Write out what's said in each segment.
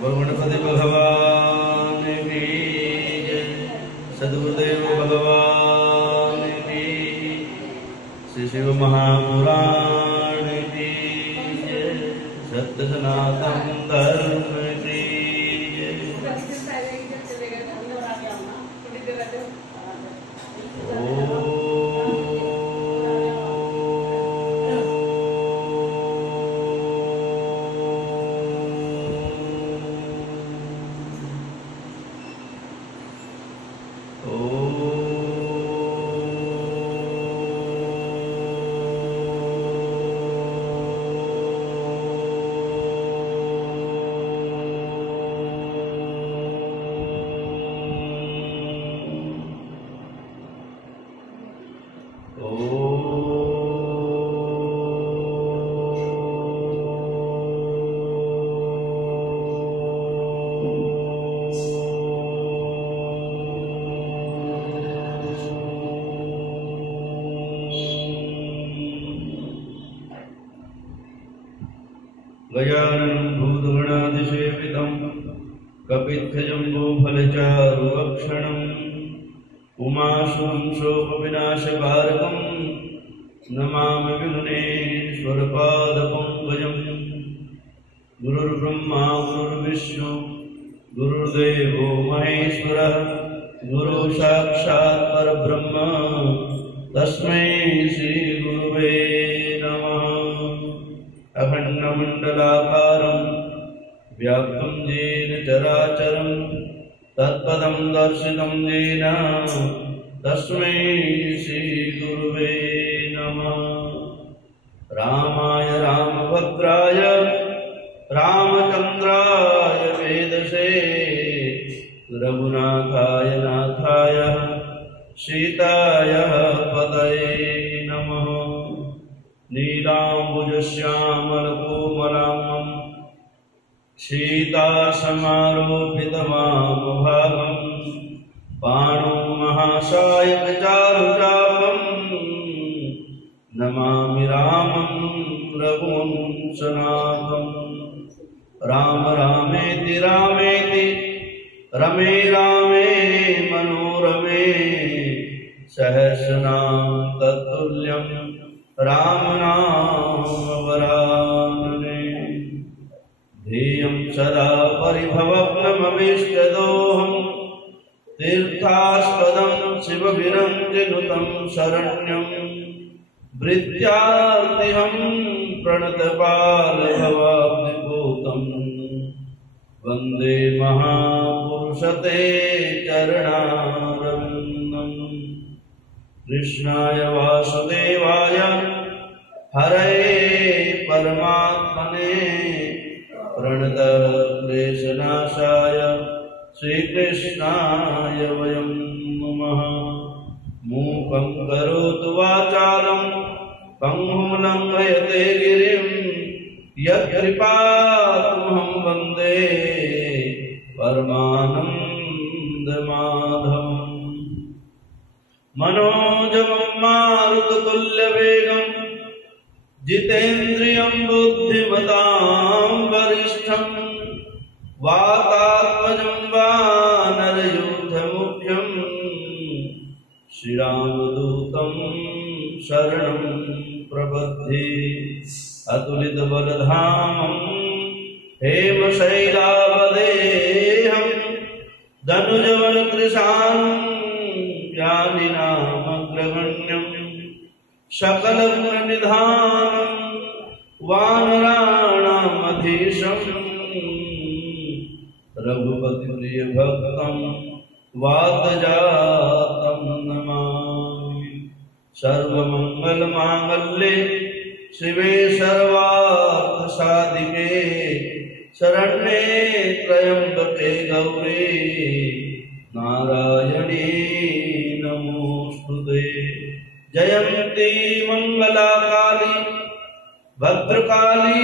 गणपति भगवान की जय। सद्गुरुदेव भगवान की। श्री शिव महापुराण की जय। सत्य सनातन धर्म की जय। गजाननं भूतगणाधिसेवितं कपित्थजम्बूफलचारुभक्षणम् उमासुतं शोकविनाशकारकं नमामि विघ्नेश्वरपादपङ्कजम्। गुरुर्ब्रह्मा गुरुर्विष्णु गुरुर्देवो महेश्वरः गुरु साक्षात् परब्रह्म तस्मै श्रीगुरुवे नमः। अखण्डमण्डलाकारं व्याप्तं येन चराचरं तत्पदं दर्शितं येन तस्मै श्रीगुरुवे नमः। रामाय रामभद्राय रामचन्द्राय वेदसे रघुनाथाय नाथाय सीताय पतये नमः। नीलाम्बुजश्यामलकोमलाङ्गं सीतासमारोपितवामभागं पाणौ महासायकचारुचापं नमामि रामं रघुवंशनाथं। राम रामेति रामेति रमे रामे मनोरमे सहस्रनाम तत्तुल्यं राम नाम वरानने। ध्येयं सदा परिभवग्नमभीष्टदोहं तीर्थास्पदं शिवविरञ्जनुतं शरण्यं भृत्यार्तिहं प्रणतपालभवाब्धिभूतं वन्दे महापुरुषते चरणारविन्दम्। कृष्णाय वासुदेवाय हरये परमात्मने प्रणतक्लेशनाशाय श्रीकृष्णाय वयं नमः। मूकं करोतु वाचालं पङ्गुं लङ्घयते गिरिं यत्कृपातमहं वन्दे परमानन्दमाधवम्। मनोजवं मारुततुल्यवेगं जितेन्द्रियं बुद्धिमतां वरिष्ठं वातात्मजं वानरयूथमुख्यं श्रीरामदूतं शरणं प्रपद्ये। अतुलितबलधामं हेमशैलावदेहं धनुजवनकृशानं ज्ञानिनामग्रगण्यं सकलगुणनिधानं वानराणामधीशं रघुपतिप्रियभक्तं वातजातं नमामि। सर्वमङ्गलमाङ्गल्ये शिवे सर्वार्थसाधिके शरण्ये त्र्यम्बके गौरी नारायणी नमोस्तुते। जयन्ती मंगलाकाली भद्रकाली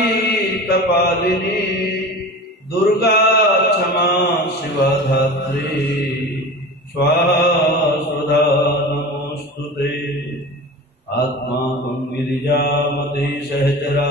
कपालिनी दुर्गा क्षमा शिवा धात्री स्वाहा स्वधा नमोस्तुते। आत्मा गिरिजामते सहचरा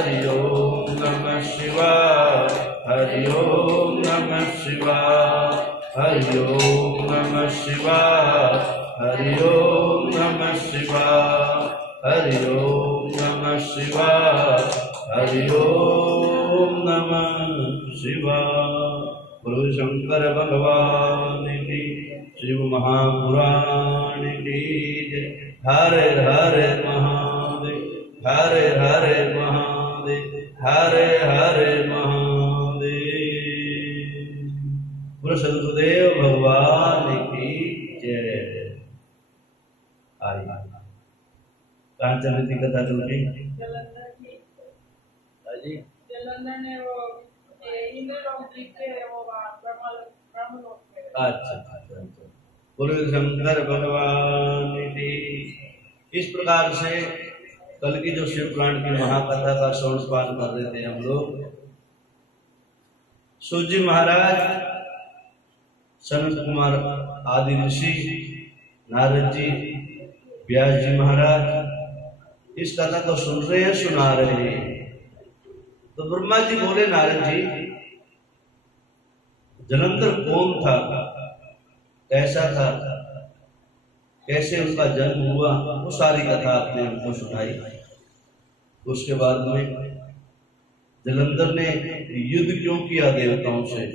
हरि ओम नमः शिवाय, हरि ओम नमः शिवाय, हरि ओम नमः शिवाय, हरि ओम नमः शिवाय, हरि ओम नमः शिवाय, हरि ओम नमः शिवाय। गुरु शंकर भगवान की, शिव महापुराण की जय। हरे हरे महादेव, हरे हरे महादेव, हरे हरे महादेव। गुरु सदगुरुदेव भगवान की जय। आई कहाँ चल रही थी कथा चल रही? अच्छा। बोलो शंकर भगवान की। इस प्रकार से कल की जो शिव पुराण की महाकथा का श्रवण कर रहे थे हम लोग। सूर्य महाराज, सनत कुमार आदि ऋषि, नारद जी, व्यास जी महाराज इस कथा को सुन रहे हैं, सुना रहे हैं। तो ब्रह्मा जी बोले, नारद जी जलंधर कौन था, कैसा था, कैसे उनका जन्म हुआ, वो सारी कथा आपने हमको सुनाई। उसके बाद में जलंधर ने युद्ध क्यों किया देवताओं से,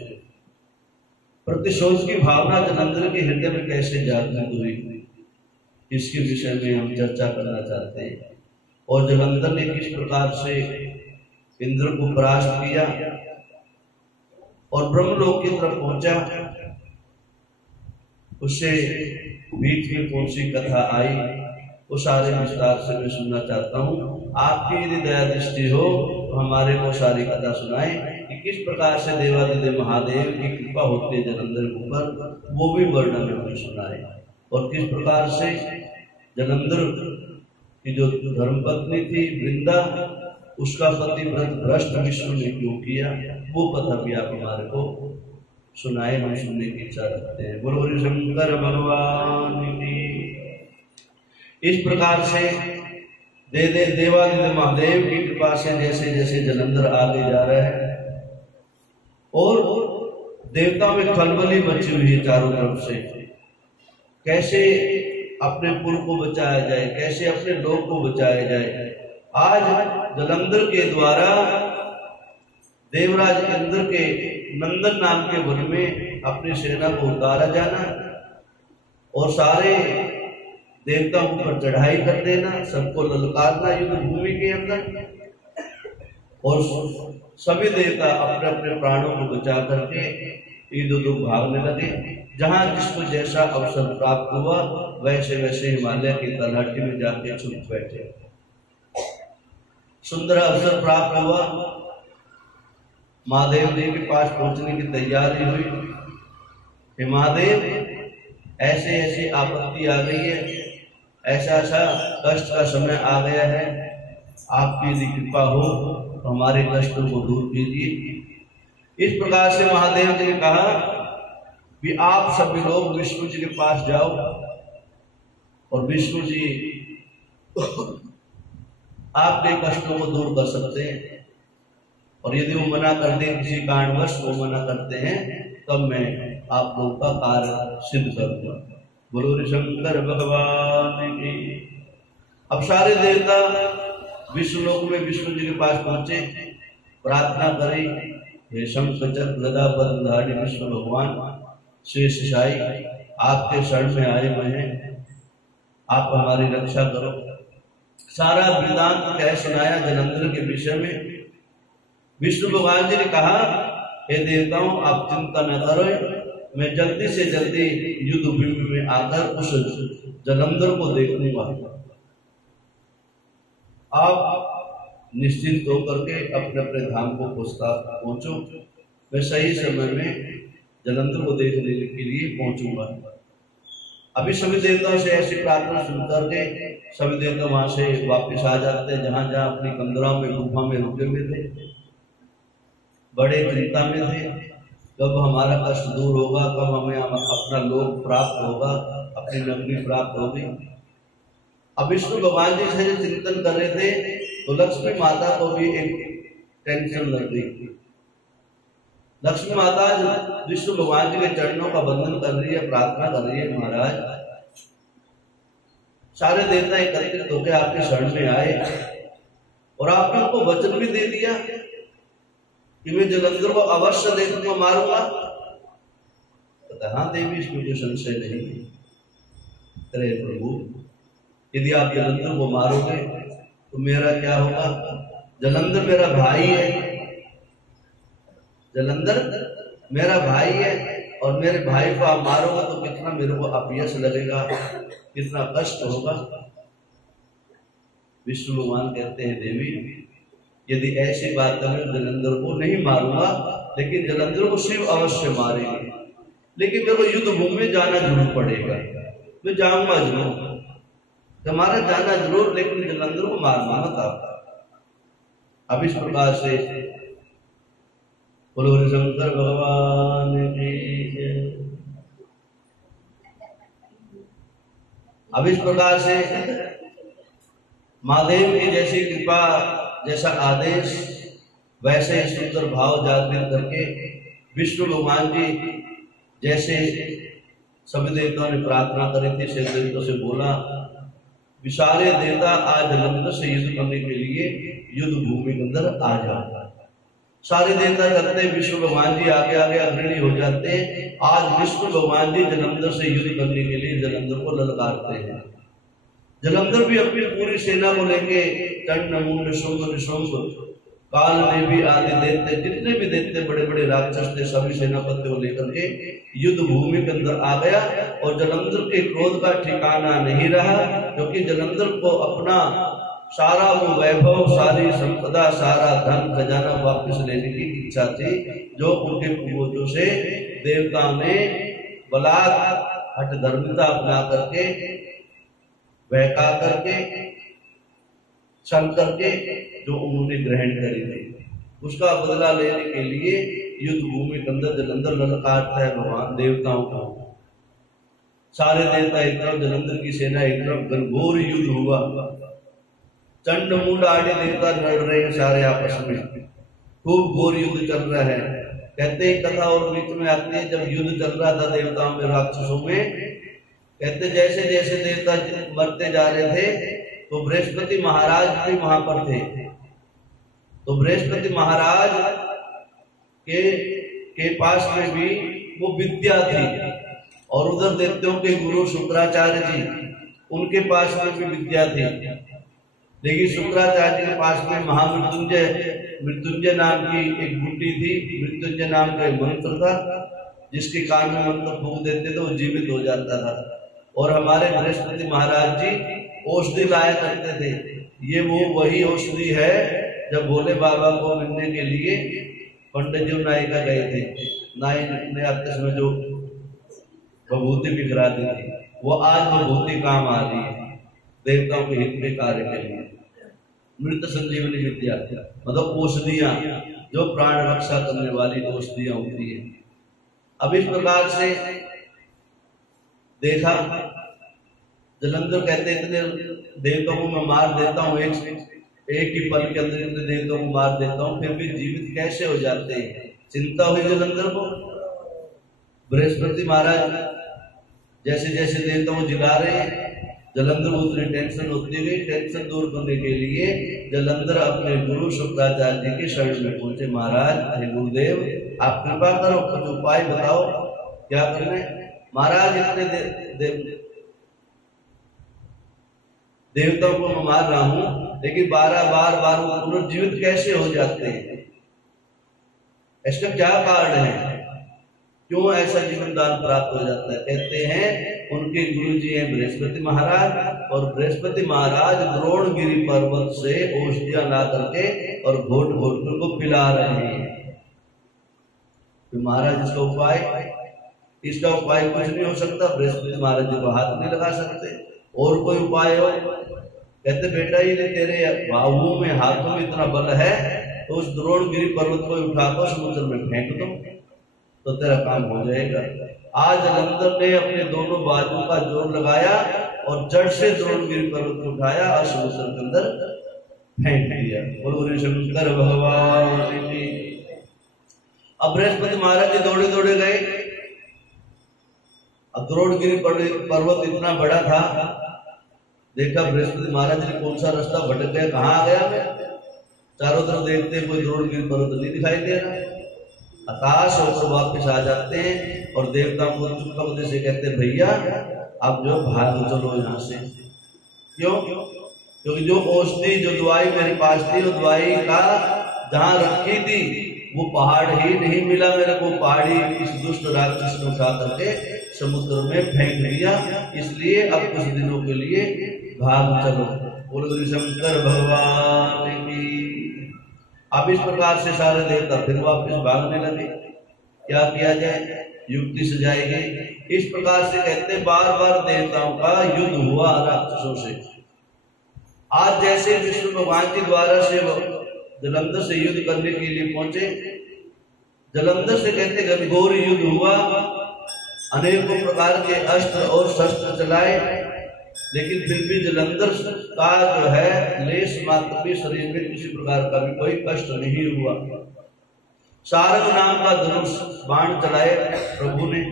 प्रतिशोध की भावना जलंधर के हृदय में कैसे जागृत हुई, इसके विषय में हम चर्चा करना चाहते हैं। और जलंधर ने किस प्रकार से इंद्र को परास्त किया और ब्रह्मलोक की तरफ पहुंचा, उससे बीच में कौन सी कथा आई, वो सारे विस्तार से मैं सुनना चाहता हूँ। आपकी यदि दया दृष्टि हो तो हमारे को सारी कथा सुनाए कि किस प्रकार से देवादिदेव महादेव की कृपा होती है जलंधर के ऊपर, वो भी वर्णन हमें सुनाए। और किस प्रकार से जलंधर की जो धर्मपत्नी थी वृंदा, उसका पतिव्रत भ्रष्ट विष्णु ने क्यों किया, वो कथा भी आप हमारे को सुनाए, हम सुनने की इच्छा रखते हैं। बोलो शंकर भगवान की। इस प्रकार से देवादिदेव महादेव की कृपा से जैसे जैसे जलंधर आगे जा रहा है और देवताओं में खलबली मची हुई है चारों तरफ से, कैसे अपने कुल को बचाया जाए, कैसे अपने लोक को बचाया जाए। आज जलंधर के द्वारा देवराज इंद्र के नंदन नाम के वन में अपनी सेना को उतारा जाना और सारे देवताओं पर चढ़ाई कर देना, सबको ललकारना युद्ध भूमि के अंदर, और सभी देवता अपने अपने प्राणों को बचा करके इधर भागने लगे। जहां जिसको जैसा अवसर प्राप्त हुआ वैसे वैसे हिमालय की तलहटी में जाके छुप बैठे। सुंदर अवसर प्राप्त हुआ, महादेव जी के पास पहुंचने की तैयारी हुई। हे महादेव, ऐसे ऐसी आपत्ति आ गई है, ऐसा ऐसा कष्ट का समय आ गया है, आपकी यदि कृपा हो तो हमारे कष्टों को दूर कीजिए। इस प्रकार से महादेव जी ने कहा कि आप सभी लोग विष्णु जी के पास जाओ और विष्णु जी आपके कष्टों को दूर कर सकते हैं, और यदि वो मना कर दे, किसी कारणवश वो मना करते हैं, तब मैं आप लोगों का कार्य सिद्ध करूंगा। बोलो शंकर भगवान की। अब सारे देवता विष्णुलोक में विष्णु जी के पास पहुंचे, प्रार्थना करी, हे शंख चक्र गदा पद्मधारी विष्णु भगवान शेष शाही, आपके शरण में आए हुए हैं, आप हमारी रक्षा करो। सारा वृतांत कह सुनाया जलंधर के विषय में। विष्णु भगवान जी ने कहा, हे देवताओं, आप चिंता न करो, मैं जल्दी से जल्दी युद्ध भूमि में आकर उस जलंधर को देखूंगा। आप निश्चिंत होकर के अपने अपने धाम को पहुंचो, मैं सही समय में जलंधर को देखने के लिए पहुंचूंगा। अभी सभी देवताओं से ऐसी प्रार्थना सुनकर के सभी देवता वहां से वापस आ जाते हैं, जहां जहां अपनी कंदरा में गुफा में रुके हुए थे, बड़े चिंता में थे, कब हमारा कष्ट दूर होगा, कब हमें अपना लोक प्राप्त होगा, अपनी नगरी प्राप्त होगी। अब विष्णु भगवान जी से जो चिंतन कर रहे थे तो लक्ष्मी माता को भी एक टेंशन लग गई। लक्ष्मी माता विष्णु भगवान जी के चरणों का बंधन कर रही है, प्रार्थना कर रही है, महाराज सारे देवता एकत्रित होकर आपके शरण में आए और आपने उनको वचन भी दे दिया कि मैं जलंधर को अवश्य देव को मारूंगा। हाँ देवी, इसमें कोई संशय नहीं। अरे प्रभु, यदि आप जलंधर को मारोगे तो मेरा क्या होगा? जलंधर मेरा भाई है, जलंधर मेरा भाई है, और मेरे भाई को आप मारोगे तो कितना मेरे को अपयश लगेगा, कितना कष्ट होगा। विष्णु भगवान कहते हैं देवी, यदि ऐसी बात है मैं जलंधर को नहीं मारूंगा, लेकिन जलंधर को शिव अवश्य मारेंगे। लेकिन मेरे को युद्ध भूमि में जाना जरूर पड़ेगा, मैं जाऊंगा जरूर, हमारा जाना जरूर, लेकिन जलंधर को मारना मत आप। अब इस प्रकार से बोलो शंकर भगवान की जय। अब इस प्रकार से महादेव की जैसी कृपा, जैसा आदेश, वैसे सुंदर भाव जागृत करके विष्णु भगवान जी जैसे सभी देवताओं ने प्रार्थना करी थी, शिव देवताओं से बोला विशाले देवता आज जलंधर से युद्ध करने के लिए युद्ध भूमि के अंदर आ जाओ। सारे देवता करते, विष्णु भगवान जी आगे आगे अग्रणी हो जाते। आज विष्णु भगवान जी जलंधर से युद्ध करने के लिए जलंधर को ललकारते हैं। जलंधर भी अपनी पूरी सेना को लेके चंड मुंड शुंभ निशुंभ काल देवी आदि दैत्य, जितने भी दैत्य बड़े बड़े राक्षस थे, सभी सेनापति को लेकर के युद्ध भूमि के अंदर आ गया। और जलंधर के क्रोध का ठिकाना नहीं रहा, क्योंकि जलंधर को अपना सारा वो वैभव, सारी संपदा, सारा धन खजाना वापस लेने की इच्छा थी, जो उनके पूर्वजों से देवताओं ने बलात् हठ धर्मिता अपना करके, बहका करके, छल करके जो उन्होंने ग्रहण करी थी, उसका बदला लेने के लिए युद्ध भूमि के अंदर जलंधर ललकारता है भगवान देवताओं को। सारे देवता एक तरफ, जलंधर की सेना एक तरफ, घनघोर युद्ध हुआ। चंड मुंड आदि देवता लड़ रहे हैं सारे आपस में, खूब घोर युद्ध चल रहा है। कहते हैं कथा और बीच में आती है, जब युद्ध चल रहा था देवताओं में राक्षसों में, कहते जैसे जैसे देवता मरते जा रहे थे तो बृहस्पति महाराज भी वहां पर थे। तो बृहस्पति महाराज के पास में भी वो विद्या थी, और उधर दैत्यों के गुरु शुक्राचार्य जी, उनके पास में भी विद्या थी। लेकिन शुक्राचार्य जी के पास में मृत्युंजय नाम की एक बूटी थी, मृत्युंजय नाम का एक मंत्र था, जिसके कान में मंत्र फूंक देते थे वो जीवित हो जाता था। और हमारे बृहस्पति महाराज जी औषधि लाया करते थे। ये वो वही औषधि है जब भोले बाबा को मिलने के लिए पंडित जी नायिका गए थे, नाई ने आते समय जो विभूति बिखरा दी थी, वो आज विभूति काम आ रही है देवताओं के हित में कार्य के लिए। मृत संजीवनी विद्या मतलब औषधियां, जो प्राण रक्षा करने वाली औषधियां होती है। अब इस प्रकार से देखा, जलंधर कहते इतने देवताओं को मैं मार देता हूँ, एक ही पल के अंदर इतने देवताओं को मार देता हूँ, फिर भी जीवित कैसे हो जाते हैं। चिंता हुई जलंधर को। बृहस्पति महाराज जैसे जैसे देवताओं को जिला रहे हैं, जलंधर उतनी टेंशन होती गई। टेंशन दूर करने के लिए जलंधर अपने गुरु शुक्राचार्य जी के शरण में पहुंचे। महाराज, हे गुरुदेव, आप कृपा करो, कुछ उपाय बताओ, क्या करने। महाराज, इतने देवताओं को मैं मार रहा हूं, लेकिन बार बार पुनर्जीवित कैसे हो जाते हैं, इसका क्या कारण है, क्यों ऐसा जीवन दान प्राप्त हो जाता है। कहते हैं उनके गुरु जी हैं बृहस्पति महाराज, और बृहस्पति महाराज द्रोणगिरी पर्वत से औषधियां ला करके और घोट घोट कर को पिला रहे हैं। तो महाराज इसका उपाय कुछ नहीं हो सकता। बृहस्पति महाराज जी को हाथ नहीं लगा सकते, और कोई उपाय हो। कहते बेटा, ये तेरे बाहुओं में, हाथों में इतना बल है, तो उस द्रोणगिरी पर्वत को उठाकर समुद्र में फेंक दो, तो तेरा काम हो जाएगा। आज जलंधर ने अपने दोनों बाजू का जोर लगाया और जड़ से द्रोणगिरी पर्वत को उठाया और समुद्र के अंदर फेंक दिया। बोलो शंकर भगवान की। अब बृहस्पति महाराज जी दौड़े दौड़े गए। अब द्रोणगिरी पर्वत इतना बड़ा था, देखा बृहस्पति महाराज ने कौन सा रास्ता भटक गया, कहाँ आ गया मैं। चारों तरफ देखते कोई द्रोणगिरी पर्वत नहीं दिखाई दे रहा। हताश होकर वापिस आ जाते हैं और देवताओं को चुपके से कहते हैं भैया आप जो भाग चलो यहाँ से। क्यों? क्योंकि जो औषधि जो दवाई मेरे पास थी, वो दवाई का जहाँ रखी थी वो पहाड़ ही नहीं मिला मेरे को। पहाड़ी इस दुष्ट राक्षस ने उठा करके समुद्र में फेंक दिया, इसलिए अब कुछ दिनों के लिए भाग चलो। बोलो शंकर भगवान की। अब इस प्रकार से सारे देवता फिर वापस भागने लगे। क्या किया जाए, युक्ति से जाएंगे। इस प्रकार से कहते बार बार देवताओं का युद्ध हुआ राक्षसों से। आज जैसे विष्णु भगवान के द्वारा से जलंधर से युद्ध करने के लिए पहुंचे, जलंधर से कहते घनघोर युद्ध हुआ, अनेकों प्रकार के अस्त्र और शस्त्र चलाए, लेकिन फिर भी जलंधर का जो है लेश मात्र भी शरीर में किसी प्रकार का भी कोई कष्ट नहीं हुआ। सारंग नाम का धनुष बाण चलाए प्रभु ने,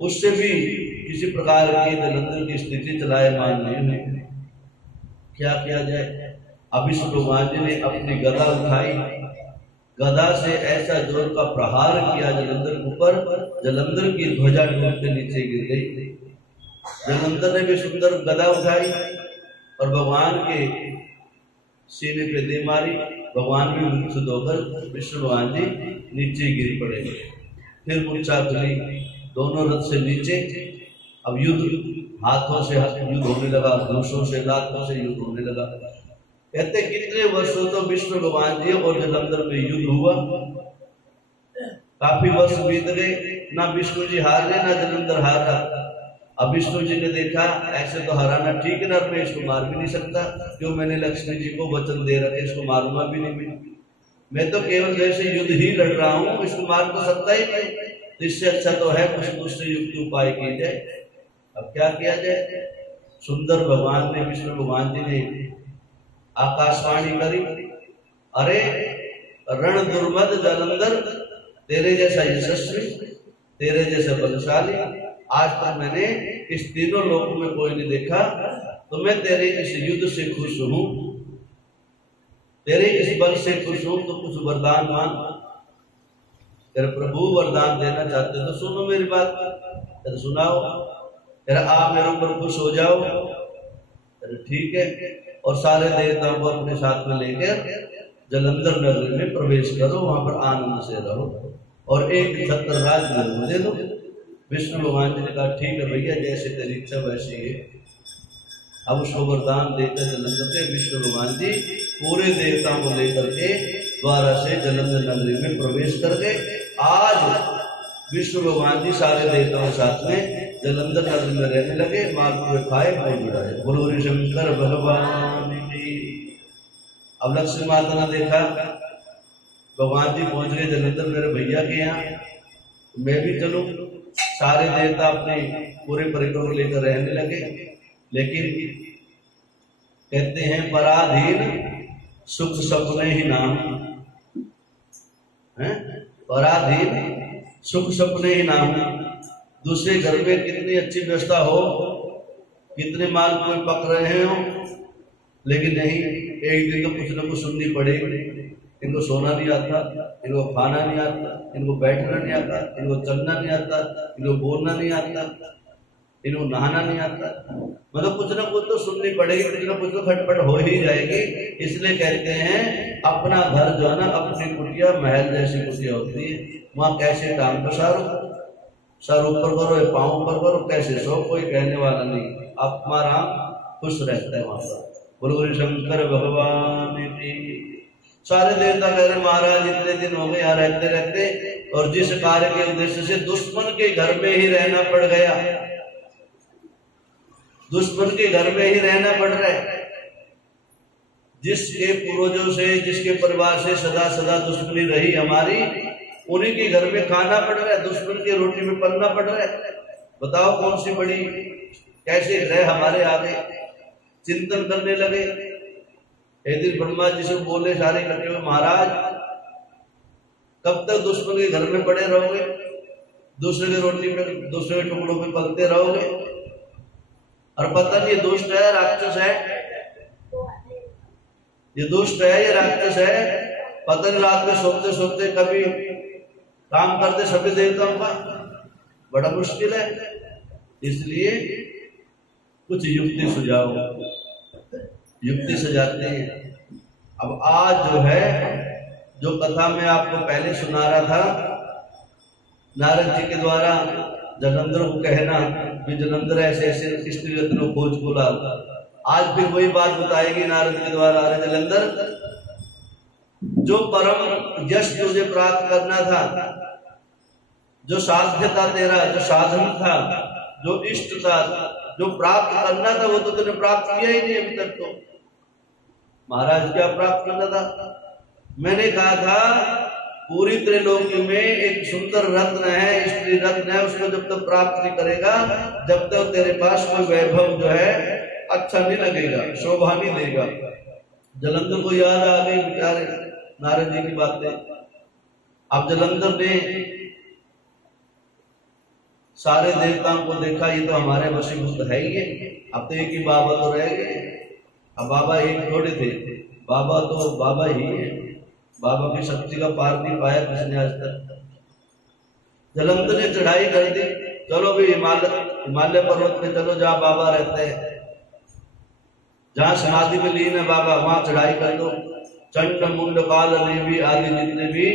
उससे भी किसी प्रकार की जलंधर की स्थिति चलायमान नहीं हुई। क्या किया जाए। अब विष्णु भगवान जी ने अपनी गदा उठाई, गदा से ऐसा जोर का प्रहार किया जलंधर के ऊपर, जलंधर की ध्वजा डूब के नीचे गिर गई। जलंधर ने भी सुंदर गदा उठाई और भगवान के सीने पे दे मारी। भगवान भी विक्षुब्ध होकर विष्णु भगवान जी नीचे गिर पड़े। फिर मूर्छा खुली, दोनों रथ से नीचे। अब युद्ध हाथों से युद्ध होने लगा, धनुषों से लातों से युद्ध होने लगा। कहते कितने वर्षों तो विष्णु भगवान जी और जलंधर में युद्ध हुआ। काफी वर्ष बीत गए, ना विष्णु जी हार गए ना जलंधर हारा। अब विष्णु जी ने देखा ऐसे तो हराना ठीक है ना, मैं इसको मार भी नहीं सकता, क्यों मैंने लक्ष्मी जी को वचन दे रखे इसको मारूंगा भी नहीं। मैं तो केवल जैसे युद्ध ही लड़ रहा हूँ, इसको मार तो सकता ही नहीं। इससे अच्छा तो है कुछ दूसरे युक्त उपाय किए जाए। अब क्या किया जाए। सुंदर भगवान ने विष्णु भगवान जी ने आकाशवाणी करी, अरे रण दुर्मद जलंधर, तेरे जैसा यशस्वी, तेरे जैसा बलशाली आज तक मैंने इस तीनों लोक में कोई नहीं देखा। तो मैं तेरे इस युद्ध से खुश हूं, तेरे इस बल से खुश हूं, तो कुछ वरदान मांग। तेरे प्रभु वरदान देना चाहते तो सुनो मेरी बात, तेरे सुनाओ। तेरा आप मेरे ऊपर खुश हो जाओ, तेरे ठीक है। और सारे देवताओं को अपने साथ में लेकर जलंधर नगरी में प्रवेश करो, वहां पर आनंद से रहो और एक छत्र राज मुझे दो। विष्णु भगवान जी ने कहा ठीक है भैया, जैसे तेरी इच्छा वैसे ही है। अब उसको वरदान देकर जलंधर से विष्णु भगवान जी पूरे देवताओं को लेकर के द्वारा से जलंधर नगरी में प्रवेश कर गए। आज विष्णु भगवान जी सारे देवताओं के साथ में जलंधर नगरी में रहने लगे, मालपुए खाए और जुड़ाए। बोलो शंकर भगवान की। अब लक्ष्मी माता ने देखा भगवान जी पहुंच गए जलंधर मेरे भैया के यहाँ, मैं भी चलूं। सारे देवता अपने पूरे परिवार को लेकर रहने लगे, लेकिन कहते हैं पराधीन सुख सपने ही नाम है। पराधीन सुख सपने ही नाम। दूसरे घर में कितनी अच्छी व्यवस्था हो, कितने माल कोई पक रहे हो, लेकिन नहीं, एक दिन तो कुछ न कुछ सुननी पड़ेगी। इनको सोना नहीं आता, इनको खाना नहीं आता, इनको बैठना नहीं आता, इनको चलना नहीं आता, इनको बोलना नहीं आता, इनको नहाना नहीं आता। मतलब कुछ ना कुछ तो सुननी पड़ेगी, कुछ ना कुछ तो खटपट हो ही जाएगी। इसलिए कहते हैं अपना घर जो है ना, अपनी कुटिया महल जैसी कुटिया होती है। वहां कैसे टांग पसारो, सर ऊपर करो या पाँव ऊपर करो, कैसे सो, कोई कहने वाला नहीं। आत्मा राम खुश रहता है वहां पर। बोलो शंकर भगवान की। सारे देवता कह रहे महाराज इतने दिन हो गए यहाँ रहते रहते, और जिस कार्य के उद्देश्य से दुश्मन के घर में ही रहना पड़ गया, दुश्मन के घर में ही रहना पड़ रहा है। जिसके पूर्वजों से, जिसके परिवार से सदा सदा दुश्मनी रही हमारी, उन्हीं के घर में खाना पड़ रहा है, दुश्मन की रोटी में पलना पड़ रहा है। बताओ कौन सी बड़ी, कैसे ग्रह हमारे आ गए। चिंतन करने लगे, एक दिन ब्रह्मा जी से बोले सारे इकट्ठे हुए, महाराज कब तक दुश्मन के घर में पड़े रहोगे, दूसरे के रोटी पे, दूसरे के टुकड़ों पे पलते रहोगे? और पता नहीं ये दुष्ट है राक्षस है, ये दुष्ट है ये राक्षस है, पता नहीं रात में सोते सोते कभी काम करते सभी देवताओं का, बड़ा मुश्किल है। इसलिए कुछ युक्ति सुझाव, युक्ति सजाते हैं। अब आज जो है, जो कथा मैं आपको पहले सुना रहा था, नारद जी के द्वारा जलंधर को कहना कि जलंधर ऐसे ऐसे स्त्री रत्न खोज बोला, आज फिर वही बात बताएगी नारद के द्वारा। अरे जलंधर, जो परम यश तुझे प्राप्त करना था, जो साध्य था तेरा, जो साधन था, जो इष्ट था, जो प्राप्त करना था, वो तो तूने प्राप्त किया ही नहीं अभी तक। तो महाराज क्या प्राप्त करना था? मैंने कहा था पूरी त्रिलोकी में एक सुंदर रत्न है, स्त्री रत्न है, उसको जब तक प्राप्त नहीं करेगा, जब तक तेरे पास कोई वैभव जो है अच्छा नहीं लगेगा, शोभा नहीं देगा। जलंधर को याद आ गई बेचारे नारद जी की बातें। अब जलंधर ने सारे देवताओं को देखा, ये तो हमारे वशीभूत है ही है, अब तो एक ही बाबा तो रह गए। अब बाबा एक थोड़े थे, बाबा तो बाबा ही है, बाबा की शक्ति का पार नहीं पाया किसने आज तक। जलंधर ने चढ़ाई कर दी, चलो भी हिमालय पर्वत पे चलो, जहाँ बाबा रहते हैं, जहाँ समाधि में लीन है बाबा, वहां चढ़ाई कर दो। चंड मुंड काल देवी आदि जितने भी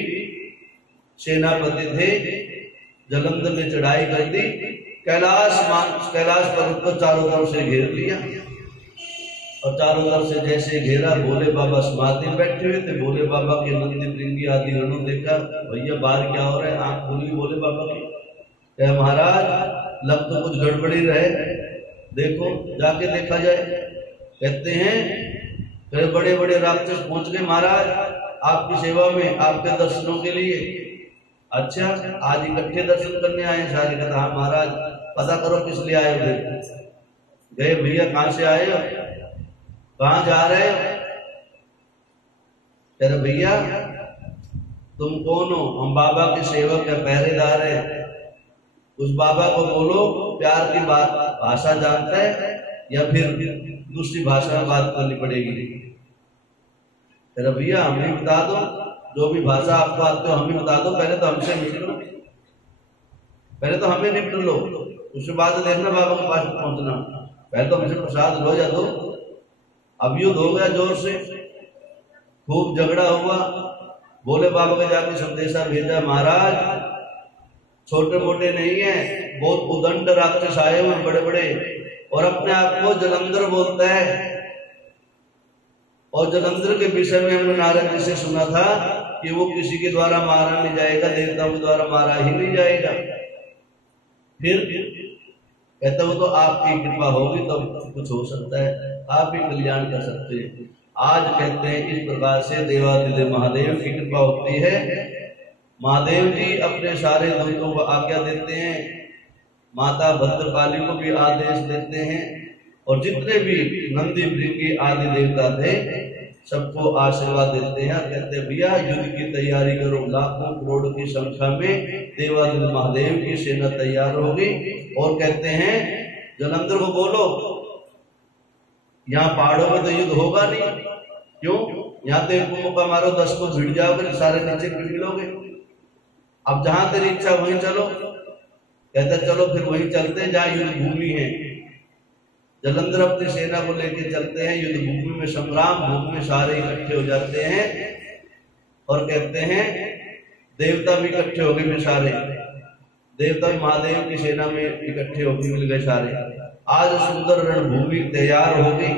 सेनापति थे, जलंधर ने चढ़ाई कर दी, कैलाश पर्वत को चारों तरफ से घेर लिया। और चारों तरफ से जैसे घेरा, भोले बाबा समाधि में बैठे हुए थे। भोले बाबा के नंदी भृंगी आदि गणों देखा, भैया बाहर क्या हो रहा है, आंख खुली भोले बाबा की। महाराज लग तो कुछ गड़बड़ी रहे, देखो जाके देखा जाए। कहते हैं फिर बड़े बड़े राक्षस पहुंच गए महाराज आपकी सेवा में, आपके दर्शनों के लिए। अच्छा, आज इकट्ठे दर्शन करने आए सारे? कहता हाँ महाराज, पता करो किस लिए आए हो। गए भैया, कहां से आए हो, कहां जा रहे हो? तेरे भैया तुम कौन हो? हम बाबा के सेवक है, पहरेदार है। उस बाबा को बोलो प्यार की बात भाषा जानता है या फिर दूसरी भाषा में बात करनी पड़ेगी? तेरा भैया हमें बता दो, जो भी भाषा आपको आते हो हमें बता दो, पहले तो हमसे मिल लो, पहले तो हमें निपट लो, उसके बाद देखना बाबा के पास पहुंचना। पहले तो हमसे प्रसाद लो या दो। अब युद्ध हो गया जोर से, खूब झगड़ा हुआ। भोले बाबा के जाके संदेशा भेजा, महाराज छोटे मोटे नहीं है, बहुत उदंड राक्षस आए हुए बड़े बड़े, और अपने आप को जलंधर बोलता है। और जलंधर के विषय में हमने नारद जी से सुना था कि वो किसी के द्वारा मारा नहीं जाएगा, देवताओं के द्वारा मारा ही नहीं जाएगा। फिर कहता वो तो आपकी कृपा होगी तो कुछ हो सकता है, आप ही कल्याण कर सकते हैं। आज कहते हैं इस प्रकार से देवादिदेव महादेव की कृपा होती है। महादेव जी अपने सारे दूतों को आज्ञा देते हैं, माता भद्रकाली को भी आदेश देते हैं, और जितने भी नंदी भृंगी आदि देवता थे सबको आशीर्वाद देते हैं। कहते हैं भैया युद्ध की तैयारी करो, लाखों करोड़ की संख्या में देवादिदेव महादेव की सेना तैयार होगी। और कहते हैं जलंधर को बोलो यहाँ पहाड़ों में तो युद्ध होगा नहीं, क्यों? यहाँ तो एक मौका मारो 10 को भिड़ जाओगे, सारे नीचे गिर मिलोगे। अब जहां तेरी इच्छा वहीं चलो। कहते चलो फिर वहीं चलते जहाँ युद्ध भूमि है। जलंधर अपनी सेना को लेकर चलते हैं, युद्ध भूमि में, संग्राम भूमि में सारे इकट्ठे हो जाते हैं। और कहते हैं देवता भी इकट्ठे हो गए, सारे देवता भी महादेव की सेना में इकट्ठे होकर मिल गए सारे। आज सुंदर रणभूमि तैयार हो गई,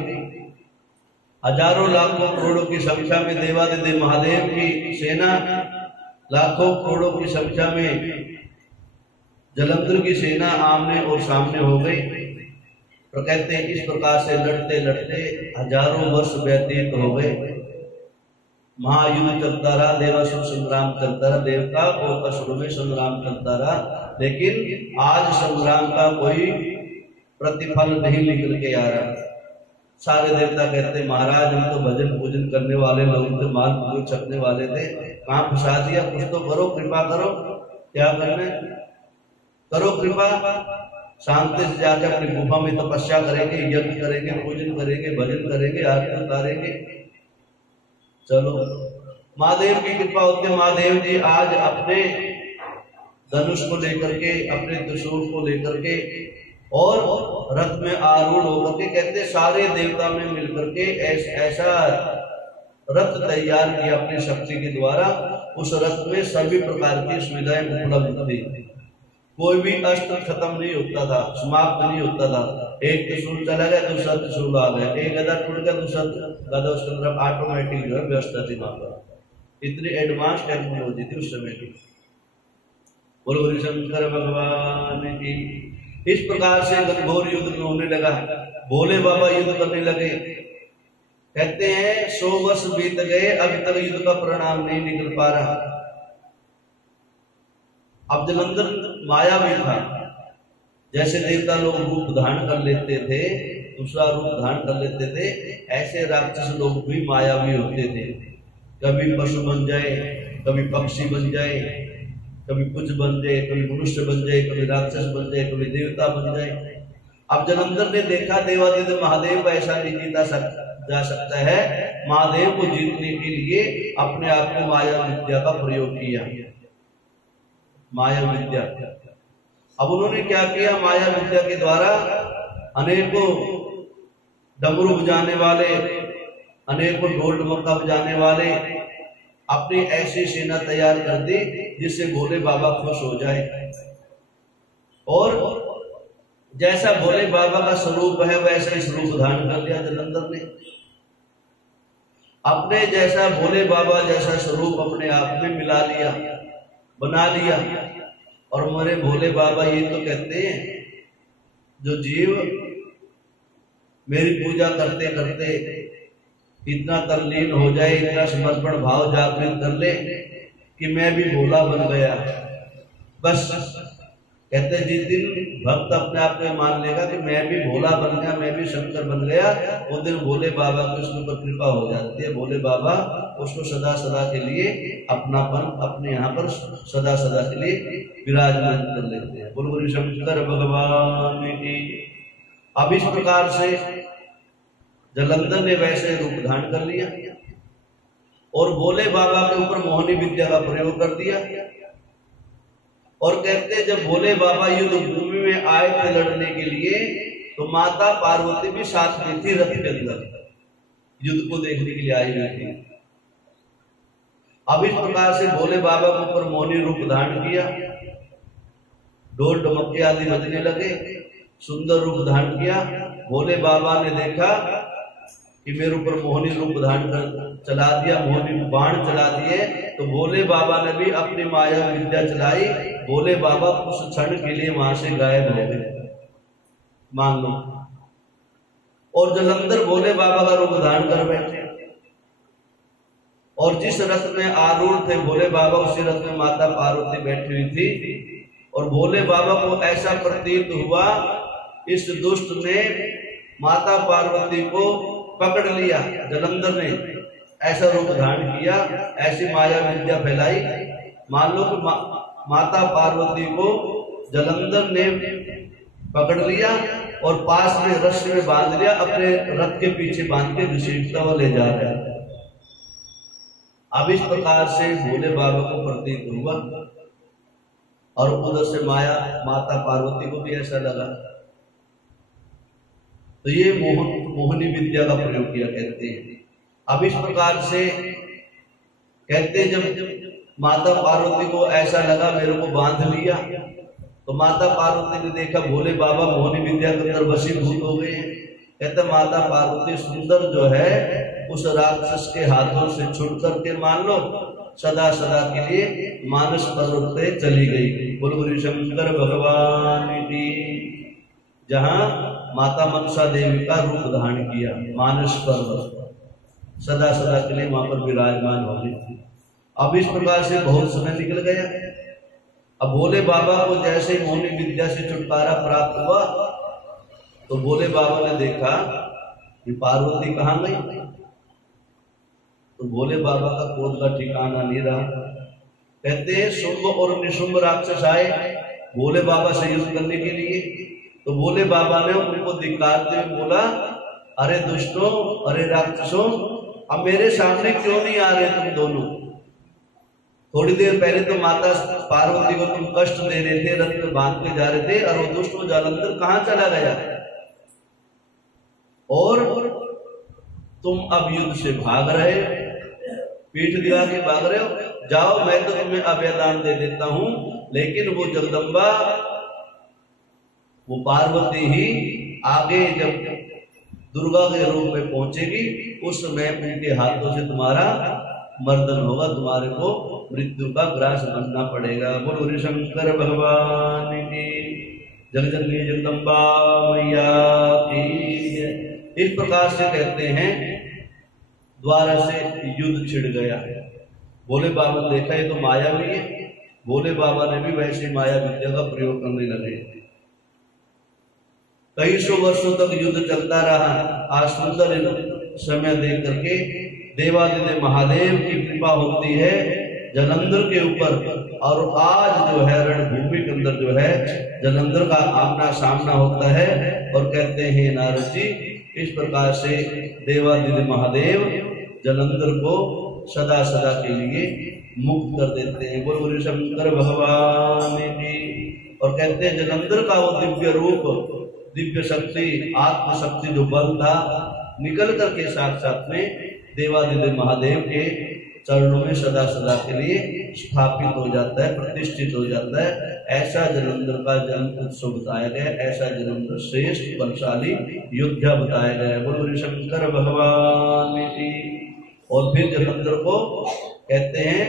हजारों लाखों करोड़ों की संख्या में देवादिदेव महादेव की सेना, लाखों करोड़ों की संख्या में जलंधर की सेना आमने और सामने हो गई। तो कहते हैं इस प्रकार से लड़ते लड़ते हजारों वर्ष व्यतीत हो गए। महायुद्ध चलता रहा, देवासुर संग्राम चलता रहा, देवता और असुर में संग्राम चलता रहा। लेकिन आज संग्राम का कोई प्रतिफल नहीं निकल के आ रहा। सारे देवता कहते महाराज हम तो भजन पूजन करने वाले लोग थे, माल पूजन छकने वाले थे, कहाँ फंसा दिया, कुछ तो करो, कृपा करो, क्या करना करो कृपा। शांति से जाकर अपनी गुफा में तपस्या करेंगे, यज्ञ करेंगे, पूजन करेंगे, भजन करेंगे, आरती उतारेंगे। चलो महादेव की कृपा होती है। महादेव जी आज अपने धनुष को लेकर के, अपने त्रिशूल को लेकर के और रथ में आरूढ़ होकर के कहते सारे देवता में मिलकर के ऐसा रथ तैयार किया अपनी शक्ति के द्वारा। उस रथ में सभी प्रकार की सुविधाएं उपलब्ध थी, कोई भी अस्त्र खत्म नहीं होता था, समाप्त नहीं होता था। एक त्रिशूल चला गया, दूसरा त्रिशूल आ गया, एक गदा टूट गया, दूसरा गदा उसके अंदर ऑटोमेटिक जो है व्यवस्था थी। इतनी एडवांस टेक्नोलॉजी थी उस समय की। बोलो हरि शंकर भगवान की। इस प्रकार से घनघोर युद्ध में होने लगा। भोले बाबा युद्ध करने लगे। कहते हैं 100 वर्ष बीत गए, अभी तक युद्ध का परिणाम नहीं निकल पा रहा। अब जलंधर माया में था, जैसे देवता लोग रूप धारण कर लेते थे, दूसरा रूप धारण कर लेते थे, ऐसे राक्षस लोग भी मायावी होते थे। कभी पशु बन जाए, कभी पक्षी बन जाए, कभी कुछ बन जाए, कभी मनुष्य बन जाए, कभी राक्षस बन जाए, कभी देवता बन जाए। अब जलंधर ने देखा देवादिदेव महादेव को ऐसा नहीं जीता जा सकता है। महादेव को जीतने के लिए अपने आप को माया विद्या का प्रयोग किया। माया विद्या। अब उन्होंने क्या किया, माया विद्या के द्वारा अनेकों डमरू बजाने वाले, अनेकों ढोल डमका बजाने वाले अपनी ऐसी सेना तैयार कर दी जिससे भोले बाबा खुश हो जाए। और जैसा भोले बाबा का स्वरूप है वैसा ही स्वरूप धारण कर लिया जलंधर ने। अपने जैसा भोले बाबा जैसा स्वरूप अपने आप में मिला लिया, बना लिया। और हमारे भोले बाबा ये तो कहते हैं, जो जीव मेरी पूजा करते करते इतना तल्लीन हो जाए, इतना समर्पण भाव जागृत कर ले कि मैं भी भोला बन गया, बस कहते जिस दिन भक्त अपने आप में मान लेगा कि मैं भी भोला बन गया, मैं भी शंकर बन गया, वो दिन भोले बाबा की उसके ऊपर कृपा हो जाती है। भोले बाबा उसको सदा सदा के लिए अपनापन अपने यहाँ पर सदा सदा के लिए विराजमान कर लेते हैं। बोलो हरि शंकर भगवान की। अब इस प्रकार से जलंधर ने वैसे रूप धारण कर लिया और भोले बाबा के ऊपर मोहनी विद्या का प्रयोग कर दिया। और कहते जब भोले बाबा युद्ध भूमि में आए थे लड़ने के लिए, तो माता पार्वती भी साथ में थी, रथ के अंदर युद्ध को देखने के लिए आई हुई थी। अब इस प्रकार से भोले बाबा के ऊपर मोहनी रूप धारण किया, ढोल ढमक्के आदि बजने लगे, सुंदर रूप धारण किया। भोले बाबा ने देखा कि मेरे ऊपर मोहनी रूप धारण कर चला दिया, मोहनी बाण चला दिए, तो भोले बाबा ने भी अपनी माया विद्या चलाई। भोले बाबा कुछ क्षण के लिए वहां से गायब हो गए, मान लो। और जलंधर भोले बाबा का रूप धारण कर बैठे, और जिस रथ में आरूढ़ थे भोले बाबा, उसी रथ में माता पार्वती बैठी हुई थी। और भोले बाबा को ऐसा प्रतीत हुआ इस दुष्ट ने माता पार्वती को पकड़ लिया। जलंधर ने ऐसा रूप धारण किया, ऐसी माया विद्या फैलाई। मान लो कि माता पार्वती को जलंधर ने पकड़ लिया और पास में रस्सी में बांध लिया, अपने रथ के पीछे बांध के घसीटता हुआ ले जा रहा है। अब इस प्रकार से भोले बाबा को प्रतीत हुआ और उधर से माता पार्वती को भी ऐसा लगा। तो ये मोहनी विद्या का प्रयोग किया कहते हैं। अब इस प्रकार से कहते हैं जब माता पार्वती को ऐसा लगा मेरे को बांध लिया, तो माता पार्वती ने देखा भोले बाबा मोहनी विद्या के अंदर वशीभूत हो गए हैं। कहते माता पार्वती सुंदर जो है उस राक्षस के हाथों से छूट करके मान लो सदा सदा के लिए मानस पर्वत पे चली गई। बोलो हरि शंकर भगवान की। जहां माता मनसा देवी का रूप धारण किया, मानस पर्वत सदा सदा के लिए वहां पर विराजमान हो गई। अब इस प्रकार से बहुत समय निकल गया। अब भोले बाबा को जैसे मोहनी विद्या से छुटकारा प्राप्त हुआ, तो भोले बाबा ने देखा ये पार्वती कहाँ गई? तो भोले बाबा का क्रोध का ठिकाना नहीं रहा। कहते हैं शुंभ और निशुंभ राक्षस आए भोले बाबा से युद्ध करने के लिए। तो भोले बाबा ने उनको धिक्कारते हुए बोला, अरे दुष्टों, अरे राक्षसों, अब मेरे सामने क्यों नहीं आ रहे तुम दोनों? थोड़ी देर पहले तो माता पार्वती को तुम कष्ट दे रहे थे, रथ में बांध के जा रहे थे, और वो दुष्ट जालंधर कहाँ चला गया? और तुम अब युद्ध से भाग रहे, पीठ दिखा के भाग रहे हो। जाओ, मैं तो तुम्हें अभयदान दे देता हूं, लेकिन वो जगदम्बा, वो पार्वती ही आगे जब दुर्गा के रूप में पहुंचेगी, उस समय उनके हाथों से तुम्हारा मर्दन होगा, तुम्हारे को मृत्यु का ग्रास बनना पड़ेगा। बोलो शंकर भगवान की, जगजननी जगदम्बा मैया की। इस प्रकार से कहते हैं द्वारा से युद्ध छिड़ गया। भोले बाबा ने देखा ये तो माया भी है, भोले बाबा ने भी वैसे माया विद्या का प्रयोग करने लगे। कई सौ वर्षों तक युद्ध चलता रहा। आज सुंदर समय देख करके देवादिदेव महादेव की कृपा होती है जलंधर के ऊपर, और आज जो है रणभूमि के अंदर जो है जलंधर का आमना सामना होता है। और कहते हैं नारद जी, इस प्रकार से देवादिदेव महादेव जलंधर को सदा सदा के लिए मुक्त कर देते हैं। बोलो शंकर भगवान की। और कहते हैं जलंधर का वो दिव्य रूप, दिव्य शक्ति, आत्म शक्ति जो बल था, निकल करके साक्षात में देवादिदेव महादेव के चरणों में सदा सदा के लिए स्थापित हो जाता है, प्रतिष्ठित हो जाता है। ऐसा जलंधर का जन्म उत्सव बताया गया, ऐसा जलंधर श्रेष्ठ बलशाली योद्धा बताया गया। बोलो शंकर भगवान की। और फिर जलंधर को कहते हैं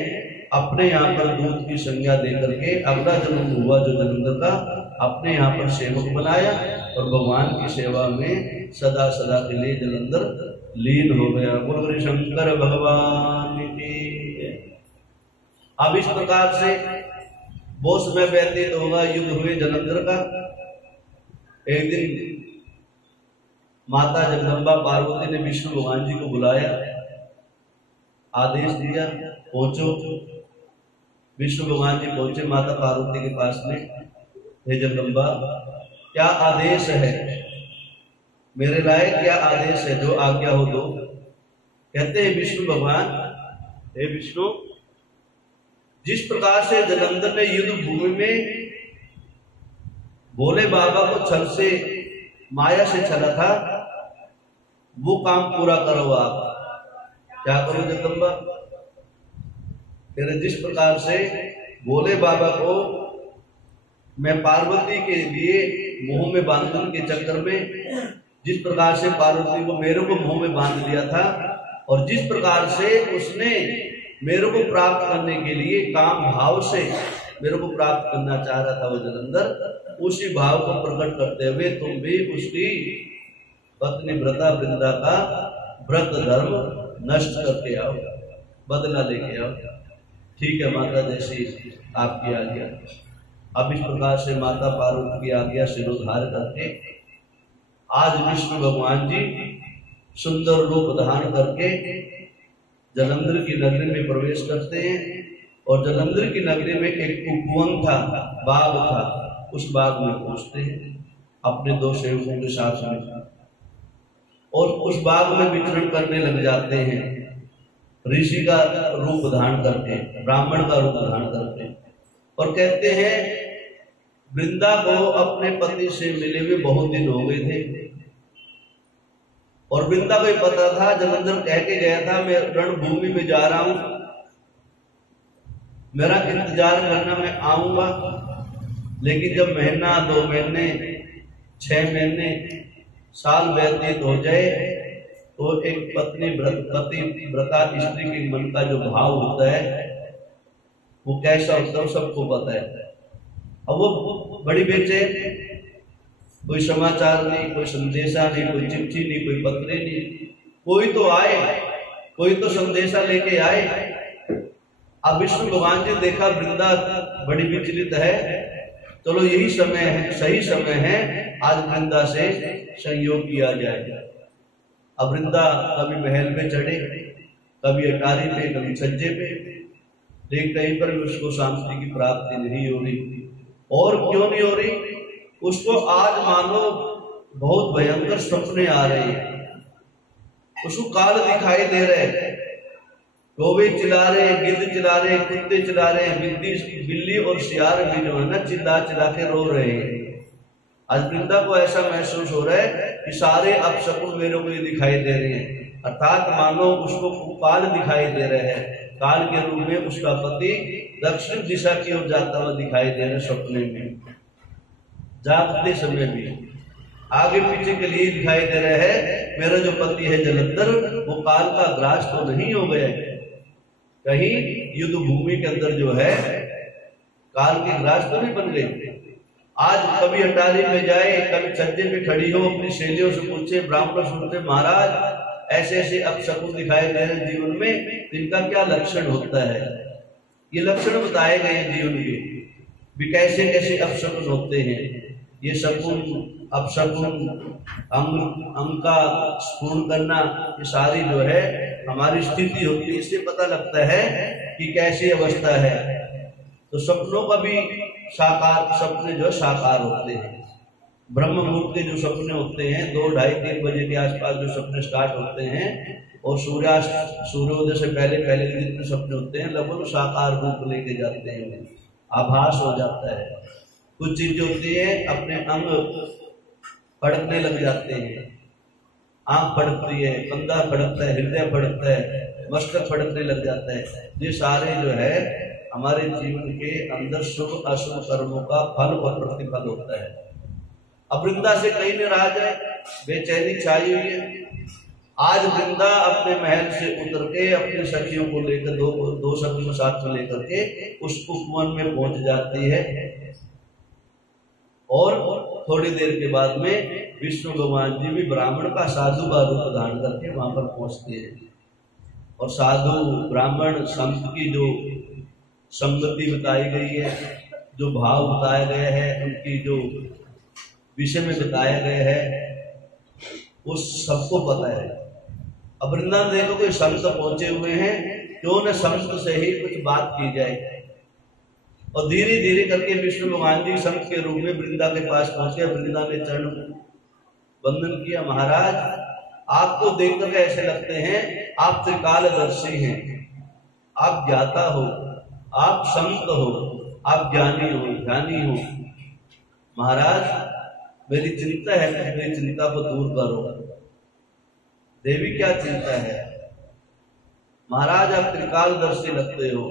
अपने यहाँ पर दूत की संज्ञा दे करके अगला जन्म हुआ जो जलंधर का, अपने यहाँ पर सेवक बनाया और भगवान की सेवा में सदा सदा के लिए जलंधर लीन हो गया। बोलो शंकर भगवान की। अब इस प्रकार से बहुत समय व्यतीत होगा, युद्ध हुए जलंधर का। एक दिन माता जगदम्बा पार्वती ने विष्णु भगवान जी को बुलाया, आदेश दिया, पहुंचो। विष्णु भगवान जी पहुंचे माता पार्वती के पास में। हे जगदम्बा, क्या आदेश है मेरे लायक, क्या आदेश है, जो आज्ञा हो दो। कहते हैं विष्णु भगवान, हे विष्णु, जिस प्रकार से जलंधर ने युद्ध भूमि में भोले बाबा को छल से, माया से छला था, वो काम पूरा करो आप। क्या करो जगदम्बा? जिस प्रकार से भोले बाबा को मैं पार्वती के लिए मुंह में बांधने के चक्कर में, जिस प्रकार से पार्वती को मेरे को मुंह में बांध दिया था, और जिस प्रकार से उसने मेरे को प्राप्त करने के लिए काम भाव से मेरे को प्राप्त करना चाह रहा था वो जलंधर, उसी भाव को प्रकट करते हुए तुम भी उसकी पत्नी व्रता वृंदा का व्रत धर्म नष्ट करके आओ, बदला लेके आओ। ठीक है माता, जैसी आपकी आज्ञा। अब इस प्रकार से माता पार्वती की आज्ञा शिरोधार करके आज विष्णु भगवान जी सुंदर रूप धारण करके जलंधर की नगरी में प्रवेश करते हैं। और जलंधर की नगरी में एक उपवन था, बाग था, उस बाग में पहुंचते हैं अपने दो सेवकों के साथ में, और उस बाग में विचरण करने लग जाते हैं, ऋषि का रूप धारण करके, ब्राह्मण का रूप धारण करके। और कहते हैं वृंदा को अपने पति से मिले हुए बहुत दिन हो गए थे, और वृंदा को पता था, जलंधर कह के गया था मैं रणभूमि में जा रहा हूं, मेरा इंतजार करना, मैं आऊंगा। लेकिन जब महीना, 2 महीने, 6 महीने, साल व्यतीत हो जाए, तो एक पति व्रता स्त्री के मन का जो भाव होता है वो कैसा होता है सबको पता है। अब वो बड़ी बेचैन, कोई समाचार नहीं, कोई संदेशा नहीं, कोई चिट्ठी नहीं, कोई पत्र नहीं, कोई तो आए, कोई तो संदेशा लेके आए। अब विष्णु भगवान जी देखा वृंदा बड़ी विचलित है, चलो यही समय है, सही समय है, आज वृंदा से संयोग किया जाए। अब वृंदा कभी महल पे चढ़े, कभी अटारी पे, कभी छज्जे पे, लेकिन कहीं पर भी उसको शांति की प्राप्ति नहीं हो रही। और क्यों नहीं हो रही? उसको आज मानो बहुत भयंकर सपने आ रहे हैं, उसको काल दिखाई दे रहे हैं, कौवे चिल्ला रहे, गिद्ध चिल्ला रहे, कुत्ते चिल्ला रहे, बिल्ली और सियार भी जो है ना चिल्ला चिल्ला के रो रहे हैं। आज वृंदा को ऐसा महसूस हो रहा है कि सारे अपशकुन मेरे को ये दिखाई दे रहे हैं, अर्थात मानो उसको काल दिखाई दे रहे हैं। काल के रूप में उसका पति दक्षिण दिशा की ओर जाता हुआ दिखाई दे रहे सपने में, जागते समय भी आगे पीछे के लिए दिखाई दे रहा है। मेरा जो पति है जलंधर, वो काल का ग्रास तो नहीं हो गया, कहीं युद्ध भूमि के अंदर जो है काल की ग्रास तो नहीं बन गई। आज कभी अटारी में जाए, कभी छज्जे पे खड़ी हो, अपनी सहेलियों से पूछे, ब्राह्मण सुनते, महाराज ऐसे ऐसे अपशकुन दिखाई दे रहे जीवन में, इनका क्या लक्षण होता है? ये लक्षण बताए गए जीवन के भी, कैसे कैसे अपशकुन होते हैं। ये शकुन, अपशकुन, अंग का स्फूर्ण करना, ये सारी जो है हमारी स्थिति होती है, इससे पता लगता है कि कैसी अवस्था है। तो सपनों का भी साकार, सपने जो साकार होते हैं। ब्रह्म मुहूर्त के जो सपने होते हैं 2, 2:30, 3 बजे के आसपास जो सपने स्टार्ट होते हैं, और सूर्योदय से पहले पहले के जितने सपने होते हैं लगभग साकार रूप लेके जाते हैं, आभास हो जाता है। कुछ चीजें होती है अपने अंग फड़कने लग जाते हैं, आंख फड़कती है, कंधा फड़कता है, हृदय फड़कता है, मस्तक फड़कने लग जाता है। ये सारे जो है हमारे जीवन के अंदर शुभ अशुभ कर्मों का फल और प्रतिफल होता है। अब वृंदा से कहीं नाराज है, बेचैनी छाई हुई है। आज वृंदा अपने महल से उतर के अपने सखियों को लेकर, दो सखियों साथ में लेकर के उस उपवन में पहुंच जाती है, और थोड़ी देर के बाद में विष्णु भगवान जी भी ब्राह्मण का, साधु का रूप धारण करके वहां पर पहुंचते हैं। और साधु ब्राह्मण संत की जो संगति बताई गई है, जो भाव बताया गया है, उनकी जो विषय में बताया गया है, उस सबको पता है। अब वृंदावन देखो कोई संत पहुंचे हुए हैं, क्यों न संत से ही कुछ बात की जाए। और धीरे धीरे करके विष्णु भगवान जी संत के रूप में वृंदा के पास पहुंचे। वृंदा ने चरण वंदन किया, महाराज आपको देखकर ऐसे लगते हैं आप त्रिकालदर्शी हैं, आप ज्ञाता हो, आप संत हो, आप ज्ञानी हो, ध्यानी हो। महाराज मेरी चिंता है, मेरी चिंता को दूर करो। देवी क्या चिंता है? महाराज आप त्रिकालदर्शी लगते हो,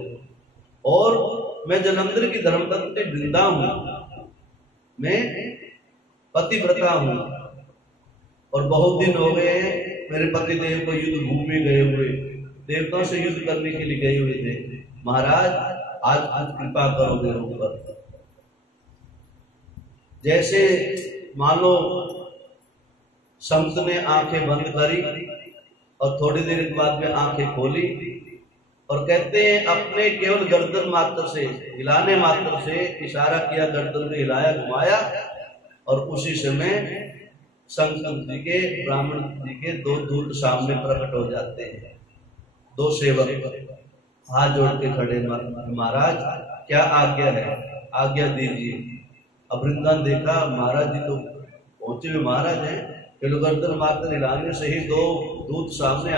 और मैं जलंधर की धर्मपत्नी वृंदा हूं, मैं पतिव्रता हूं, और बहुत दिन हो गए मेरे पति देव को युद्ध भूमि गए हुए, देवताओं से युद्ध करने के लिए गए हुए थे। महाराज आज कृपा करो मेरे ऊपर। जैसे मान लो संत ने आंखें बंद करी और थोड़ी देर के बाद में आंखें खोली, और कहते हैं अपने केवल गर्दन मात्र से, हिलाने मात्र से इशारा किया, गर्दन को हिलाया, घुमाया, और उसी समय शंकर जी के, ब्राह्मण जी के 2 दूत सामने प्रकट हो जाते हैं। 2 सेवक हाथ जोड़ के खड़े, महाराज क्या आज्ञा है, आज्ञा दीजिए। अब वृंदावन देखा महाराज जी तो पहुंचे हुए महाराज हैं, गर्दन मात्र हिलाने से ही 2 दूत सामने